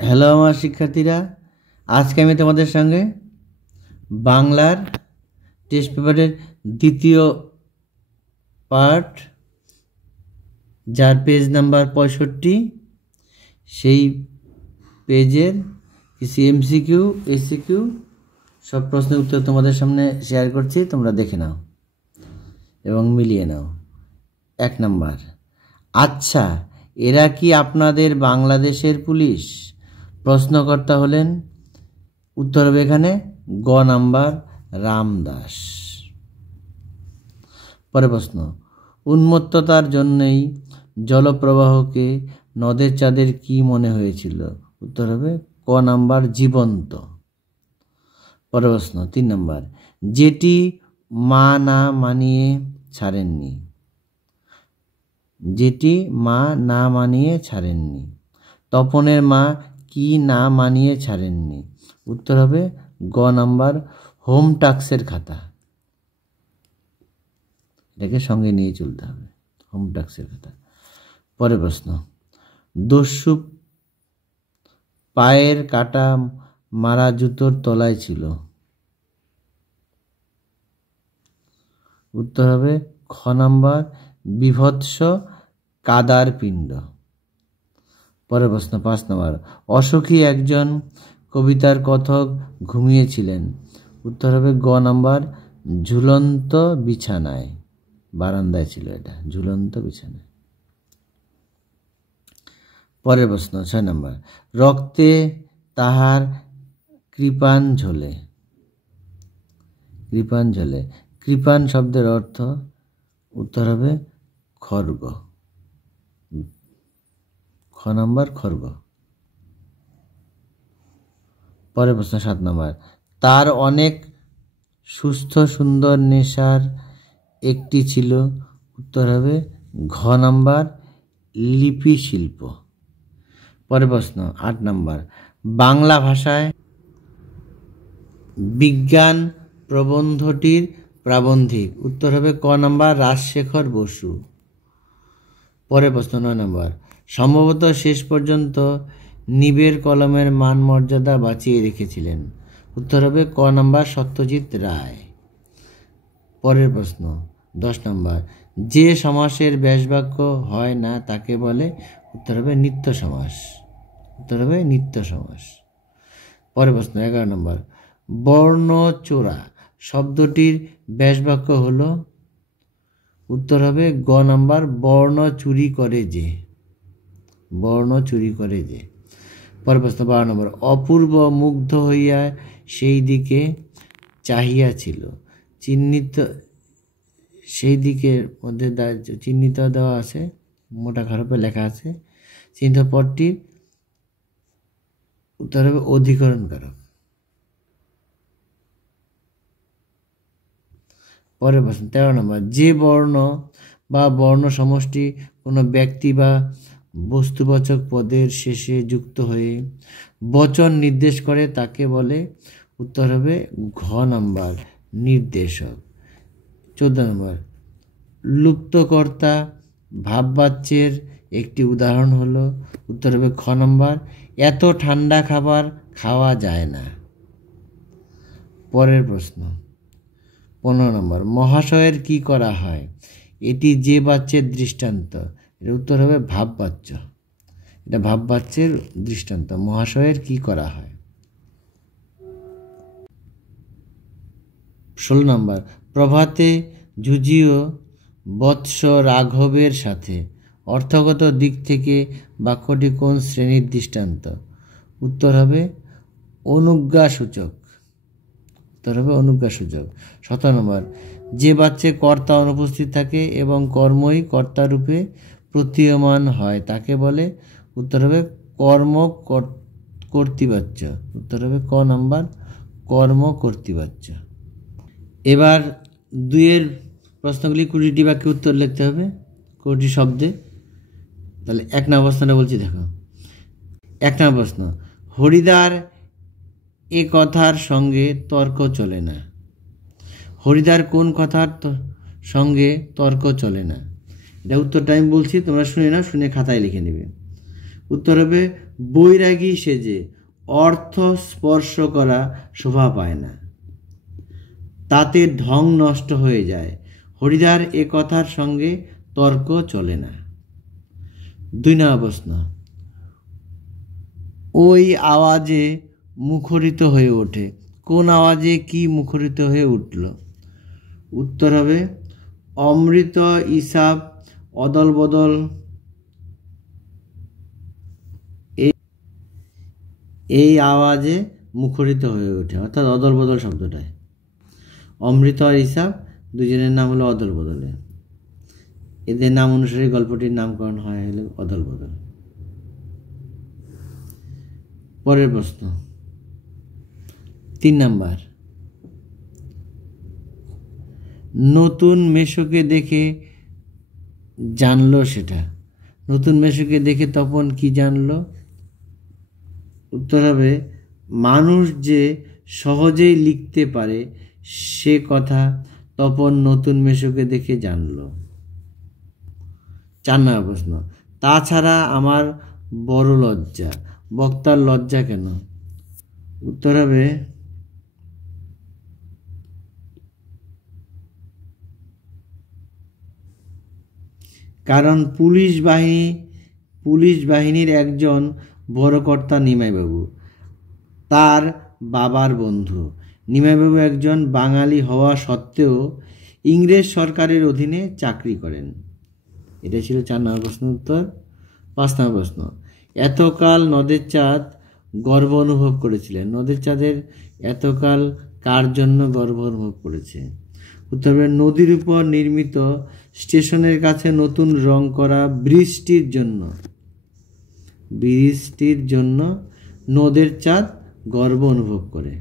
Hello আমার শিক্ষার্থীরা, আজকে আমি তোমাদের সঙ্গে বাংলার টেস্ট পেপারের দ্বিতীয় পার্ট, যার পেজ নাম্বার 65, সেই পেজের কিছু এমসিকিউ এসিকিউ সব প্রশ্নের উত্তর তোমাদের সামনে শেয়ার করছি। তোমরা দেখে নাও এবং মিলিয়ে নাও। 1 নাম্বার, আচ্ছা এরা কি আপনাদের বাংলাদেশের পুলিশ? প্রশ্নকর্তা হলেন, উত্তর হবে এখানে গ নাম্বার রামদাস। পরের প্রশ্ন, উন্মত্ততার জন্যই জলপ্রবাহকে নদের চাঁদের কি মনে হয়েছিল? উত্তর হবে ক নাম্বার জীবন্ত। পরের প্রশ্ন 3 নাম্বার, যেটি মা না মানিয়ে ছাড়েননি। যেটি মা না মানিয়ে ছাড়েননি। তপনের মা কি না মানিয়ে ছাড়েননি? উত্তর হবে গ নাম্বার হোম ট্যাক্সের খাতা। এটাকে সঙ্গে নিয়ে চলতে হবে, হোম ট্যাক্সের খাতা। পরের প্রশ্ন, দস্যু পায়ের কাটা মারা জুতোর তলায় ছিল। উত্তর হবে খ নাম্বার বিভৎস কাদার পিণ্ড। পরের প্রশ্ন 5 নম্বর, অসখী একজন কবিতার কথক ঘুমিয়েছিলেন। উত্তর হবে গ নাম্বার ঝুলন্ত বিছানায়, বারান্দায় ছিল এটা, ঝুলন্ত বিছানায়। পরের প্রশ্ন 6 নম্বর, রক্তে তাহার কৃপাণ ঝোলে। কৃপাণ ঝোলে, কৃপাণ শব্দের অর্থ উত্তর হবে খড়গ, খ নাম্বার খড়গ। পরের প্রশ্ন 7 নম্বর, তার অনেক সুস্থ সুন্দর নেশার একটি ছিল। উত্তর হবে ঘ নাম্বার লিপি শিল্প। পরের প্রশ্ন 8 নম্বর, বাংলা ভাষায় বিজ্ঞান প্রবন্ধটির প্রাবন্ধিক। উত্তর হবে ক নাম্বার রাজশেখর বসু। পরের প্রশ্ন 9 নম্বর, সম্ভবত শেষ পর্যন্ত নিবের কলমের মান মর্যাদা বাঁচিয়ে রেখেছিলেন। উত্তর হবে ক নাম্বার সত্যজিৎ রায়। পরের প্রশ্ন 10 নম্বর, যে সমাসের ব্যাসবাক্য হয় না তাকে বলে? উত্তর হবে নিত্য সমাস। উত্তর হবে নিত্য সমাস। পরের প্রশ্ন 11 নম্বর, বর্ণচোরা শব্দটির ব্যাসবাক্য হলো? উত্তর হবে গ নাম্বার বর্ণ চুরি করে যে। বর্ণ চুরি করে যে। পরের প্রশ্ন 12 নম্বর, অপূর্ব মুগ্ধ হইয়া সেই দিকে চাহিয়া ছিল। চিহ্নিত, সেই দিকের মধ্যে চিহ্নিত দেওয়া আছে, মোটা হরফে লেখা আছে। চিহ্নিত পদটি উত্তর হবে অধিকরণ কারক। পরের প্রশ্ন 13 নম্বর, যে বর্ণ বা বর্ণ সমষ্টি কোনো ব্যক্তি বা বস্তুবাচক পদের শেষে যুক্ত হয়ে বচন নির্দেশ করে তাকে বলে? উত্তর হবে ঘ নাম্বার নির্দেশক। 14 নম্বর, লুপ্তকর্তা ভাববাচ্যের একটি উদাহরণ হলো? উত্তর হবে খ নাম্বার এত ঠান্ডা খাবার খাওয়া যায় না। পরের প্রশ্ন 15 নম্বর, মহাশয়ের কি করা হয়? এটি যে বাচ্যের দৃষ্টান্ত। এর উত্তর হবে ভাববাচ্য। এটা ভাববাচ্যের দৃষ্টান্ত, মহাশয়ের কি করা হয়। 16 নম্বর, প্রভাতে যুজিও বৎস রাঘবের সাথে। অর্থগত দিক থেকে বাক্যটি কোন শ্রেণীর দৃষ্টান্ত? উত্তর হবে অনুজ্ঞাসূচক। উত্তর হবে অনুজ্ঞাসূচক। 17 নম্বর, যে বাচ্চে কর্তা অনুপস্থিত থাকে এবং কর্মই কর্তারূপে প্রতীয়মান হয় তাকে বলে? উত্তর হবে কর্ম কর্তৃবাচ্য। উত্তর হবে ক নাম্বার কর্ম কর্তৃবাচ্য। এবার 2-এর প্রশ্নগুলি 20টি বাক্যে উত্তর লিখতে হবে, 20টি শব্দে। তাহলে 1 নম্বর প্রশ্নটা বলছি, দেখো। 1 নম্বর প্রশ্ন, হরিদার এ কথার সঙ্গে তর্ক চলে না। হরিদার কোন কথার সঙ্গে তর্ক চলে না? এটা উত্তরটা আমি বলছি, তোমরা শুনে নাও, শুনে খাতায় লিখে নেবে। উত্তর হবে বৈরাগী সেজে অর্থ স্পর্শ করা শোভা পায় না, তাতে ঢং নষ্ট হয়ে যায়। হরিদার এ কথার সঙ্গে তর্ক চলে না। 2 নম্বর প্রশ্ন, ওই আওয়াজে মুখরিত হয়ে ওঠে। কোন আওয়াজে কি মুখরিত হয়ে উঠল? উত্তর হবে অমৃত ইসাব অদল বদল এই আওয়াজে মুখরিত হয়ে ওঠে, অর্থাৎ অদল বদল শব্দটায়। অমৃত আর ইসাব দুজনের নাম হলো অদল বদলে, এদের নাম অনুসারে গল্পটির নামকরণ হয় হলো অদল বদল। পরের প্রশ্ন 3 নাম্বার, নতুন মেশোকে দেখে জানলো সেটা। নতুন মেশোকে দেখে তপন কি জানলো? উত্তর হবে মানুষ যে সহজেই লিখতে পারে সে কথা তপন নতুন মেশোকে দেখে জানলো। 4 নম্বর প্রশ্ন, তাছাড়া আমার বড় লজ্জা। বক্তার লজ্জা কেন? উত্তর হবে কারণ পুলিশ বাহিনীর একজন বড় কর্তা নিমাইবাবু, তার বাবার বন্ধু। নিমাইবাবু একজন বাঙালি হওয়া সত্ত্বেও ইংরেজ সরকারের অধীনে চাকরি করেন। এটা ছিল 4 নম্বর প্রশ্ন উত্তর। 5 নম্বর প্রশ্ন, এতকাল নদের চাঁদ গর্ব অনুভব করেছিলেন। নদের চাঁদের এতকাল কার জন্য গর্ব অনুভব করেছে? উত্তর হবে নদীর উপর নির্মিত স্টেশনের কাছে নতুন রং করা ব্রিজটির জন্য নদের চাঁদ গর্ব অনুভব করে।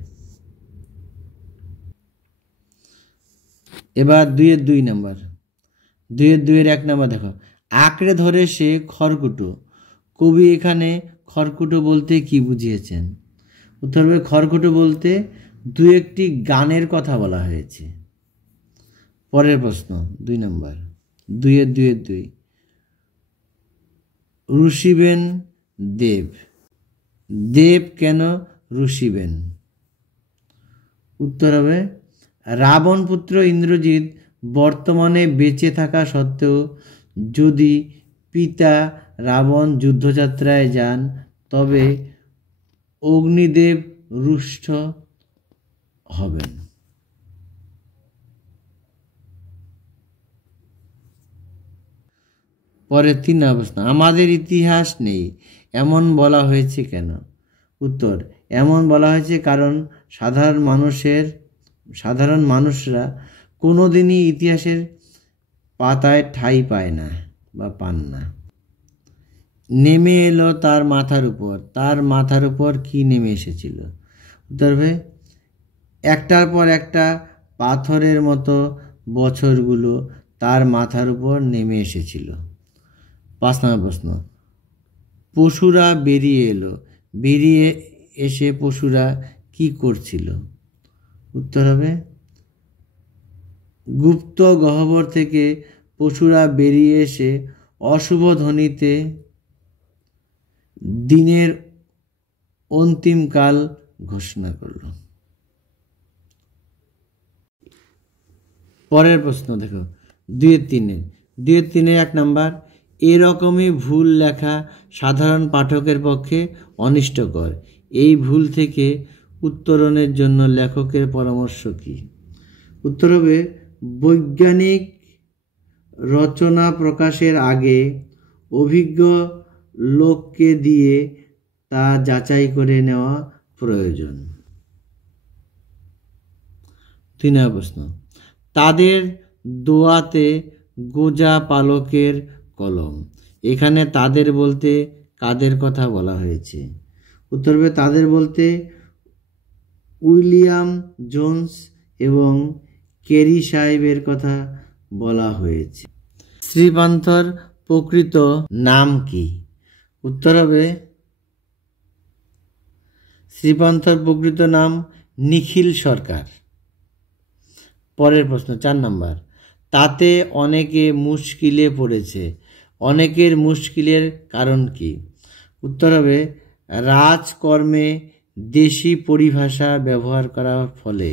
এবার 2 নম্বর, 2 1 নম্বর দেখো, আঁকড়ে ধরে সে খড়কুটো। কবি এখানে খড়কুটো বলতে কি বুঝিয়েছেন? উত্তর হবে খড়কুটো বলতে 2-1টি গানের কথা বলা হয়েছে। পরের প্রশ্ন 2 নম্বর, 2 রুষিবেন দেব কেন রুষিবেন? উত্তর হবে রাবণ পুত্র ইন্দ্রজিৎ বর্তমানে বেঁচে থাকা সত্ত্বেও যদি পিতা রাবণ যুদ্ধযাত্রায় যান তবে অগ্নিদেব রুষ্ট হবেন। পরের 3 অবস্থা, আমাদের ইতিহাস নেই এমন বলা হয়েছে কেন? উত্তর এমন বলা হয়েছে কারণ সাধারণ মানুষরা কোনোদিনই ইতিহাসের পাতায় ঠাঁই পায় না বা পান না। নেমে এলো তার মাথার উপর কি নেমে এসেছিল? উত্তর হবে একটার পর একটা পাথরের মতো বছরগুলো তার মাথার উপর নেমে এসেছিল। 5 নম্বর প্রশ্ন, পশুরা বেরিয়ে এসে পশুরা কি করছিল? উত্তর হবে গুপ্ত গহ্বর থেকে পশুরা বেরিয়ে এসে অশুভ ধ্বনিতে দিনের অন্তিম কাল ঘোষণা করল। পরের প্রশ্ন দেখো 2-3 1 নম্বর, এরকমই ভুল লেখা সাধারণ পাঠকের পক্ষে অনিষ্টকর। এই ভুল থেকে উত্তরণের জন্য লেখকের পরামর্শ কি? উত্তর হবে বৈজ্ঞানিক রচনা প্রকাশের আগে অভিজ্ঞ লোককে দিয়ে তা যাচাই করে নেওয়া প্রয়োজন। 3 নম্বর প্রশ্ন, তাদের দোয়াতে গোজা পালকের কলম। এখানে তাদের বলতে কাদের কথা বলা হয়েছে? উত্তর হবে তাদের বলতে উইলিয়াম জোন্স এবং কেরি সাহেবের কথা বলা হয়েছে। শ্রীপান্থর প্রকৃত নাম কি? উত্তর হবে শ্রীপান্থর প্রকৃত নাম নিখিল সরকার। পরের প্রশ্ন 4 নম্বর, তাতে অনেকে মুশকিলে পড়েছে। অনেকের মুশকিলের কারণ কি? উত্তর হবে রাজকর্মে দেশি পরিভাষা ব্যবহার করার ফলে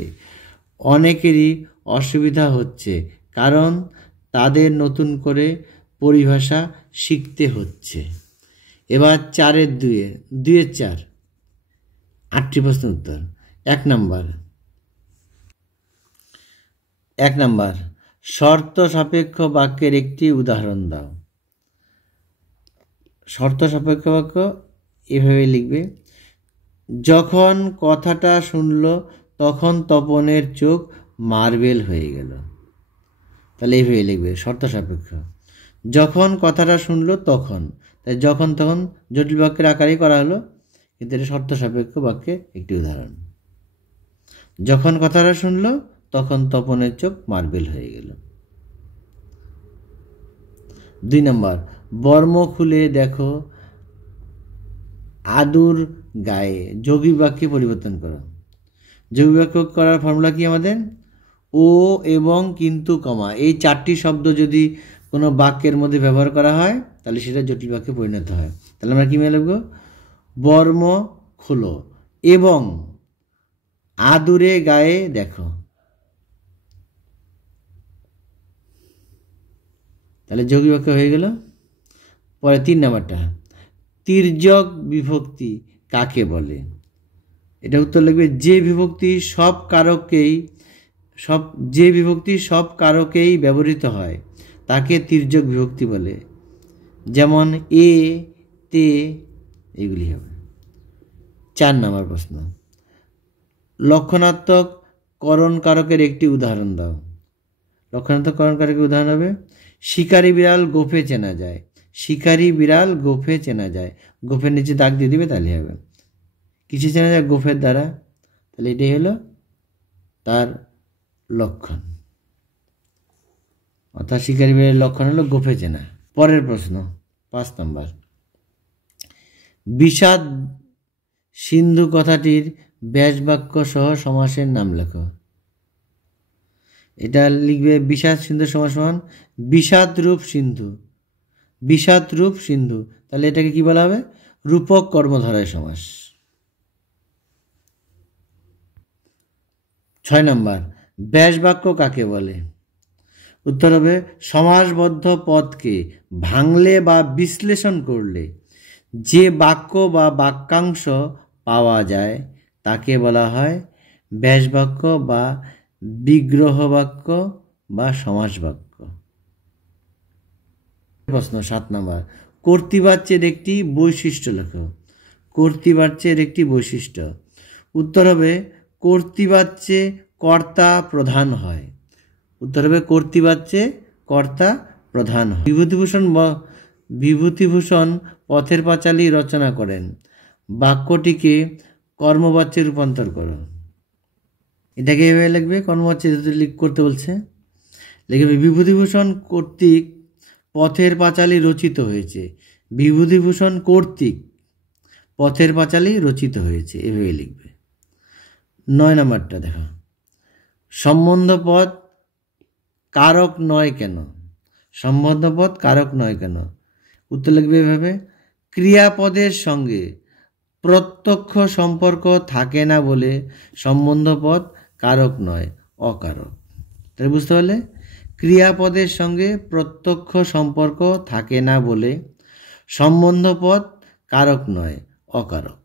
অনেকেরই অসুবিধা হচ্ছে, কারণ তাদের নতুন করে পরিভাষা শিখতে হচ্ছে। এবার 4-এর 2-4 8টি প্রশ্ন উত্তর। 1 নাম্বার শর্ত সাপেক্ষ বাক্যের একটি উদাহরণ দাও। শর্ত সাপেক্ষ বাক্য এভাবে লিখবে, যখন কথাটা শুনল তখন তপনের চোখ মার্বেল হয়ে গেল। তাহলে এইভাবে লিখবে শর্ত সাপেক্ষ। যখন কথাটা শুনল তখন, তাই যখন তখন জটিল বাক্যের আকারেই করা হলো, কিন্তু এটা শর্ত সাপেক্ষ বাক্যের একটি উদাহরণ। যখন কথাটা শুনল তখন তপনের চোখ মার্বেল হয়ে গেল। 2 নাম্বার বর্ম খুলে দেখো আদুর গায়ে। যৌগিক বাক্যে পরিবর্তন করো। যৌগিক বাক্য করার ফর্মুলা কি আমাদের? ও এবং কিন্তু কমা, এই 4টি শব্দ যদি কোনো বাক্যের মধ্যে ব্যবহার করা হয় তাহলে সেটা জটিল বাক্যে পরিণত হয়। তাহলে আমরা কি লিখব? বর্ম খোলো এবং আদুরে গায়ে দেখো। তাহলে যৌগিক বাক্য হয়ে গেল। পরে 3 নাম্বারটা, তির্যক বিভক্তি কাকে বলে? এটা উত্তর লিখবে, যে বিভক্তি সব কারকেই ব্যবহৃত হয় তাকে তির্যক বিভক্তি বলে। যেমন এ, তে, এগুলি হবে। 4 নাম্বার প্রশ্ন, লক্ষণাত্মক করণ কারকের একটি উদাহরণ দাও। লক্ষণাত্মক করণ কারকের উদাহরণ হবে, শিকারি বিড়াল গোফে চেনা যায়। শিকারি বিড়াল গোফে চেনা যায়, গোফের নিচে দাগ দিয়ে দিবে তাহলে হবে। কিছু চেনা যায় গোফের দ্বারা, তাহলে এটাই হলো তার লক্ষণ, অর্থাৎ শিকারি বিড়ালের লক্ষণ হলো গোফে চেনা। পরের প্রশ্ন 5 নাম্বার, বিষাদ সিন্ধু কথাটির ব্যাসবাক্য সহ সমাসের নাম লেখো। এটা লিখবে, বিষাদ সিন্ধু সমাস সমান বিষাদ রূপ সিন্ধু। বিষাদ রূপ সিন্ধু, তাহলে এটাকে কি বলা হবে? রূপক কর্মধারয় সমাস। 6 নাম্বার, ব্যাসবাক্য কাকে বলে? উত্তর হবে, সমাসবদ্ধ পদকে ভাঙলে বা বিশ্লেষণ করলে যে বাক্য বা বাক্যাংশ পাওয়া যায় তাকে বলা হয় ব্যাসবাক্য বা বিগ্রহ বাক্য বা সমাস বাক্য। প্রশ্ন 7 নাম্বার, কর্তৃবাচ্যের একটি বৈশিষ্ট্য লেখো। কর্তৃবাচ্যের একটি বৈশিষ্ট্য। উত্তর হবে, কর্তৃবাচ্যে কর্তা প্রধান হয়। উত্তর হবে, কর্তৃবাচ্যে কর্তা প্রধান হয়। বিভূতিভূষণ পথের পাঁচালী রচনা করেন। বাক্যটিকে কর্মবাচ্যে রূপান্তর করো। এটাকে এভাবে লিখবে, কর্মবাচ্যে করতে বলছে, লিখবে বিভূতিভূষণ কর্তৃক পথের পাঁচালী রচিত হয়েছে। বিভূতিভূষণ কর্তৃক পথের পাঁচালী রচিত হয়েছে, এভাবে লিখবে। 9 নাম্বারটা দেখো, সম্বন্ধপদ কারক নয় কেন? সম্বন্ধপদ কারক নয় কেন? উত্তর লিখবে এভাবে, ক্রিয়াপদের সঙ্গে প্রত্যক্ষ সম্পর্ক থাকে না বলে সম্বন্ধপদ কারক নয়, অকারক। তাহলে বুঝতে পারলে, ক্রিয়াপদের সঙ্গে প্রত্যক্ষ সম্পর্ক থাকে না বলে সম্বন্ধপদ কারক নয়, অকারক।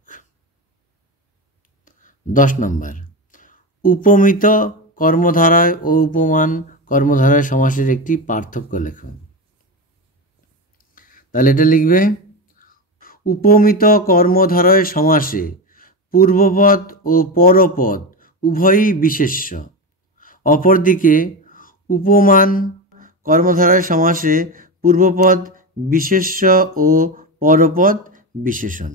10 নম্বর, উপমিত কর্মধারায় ও উপমান কর্মধারায় সমাসের একটি পার্থক্য লেখ। তাহলে এটা লিখবে, উপমিত কর্মধারয় সমাসে পূর্বপদ ও পরপদ উভয়ই বিশেষ্য। অপরদিকে উপমান কর্মধারয় সমাসে পূর্বপদ বিশেষ্য ও পরপদ বিশেষণ।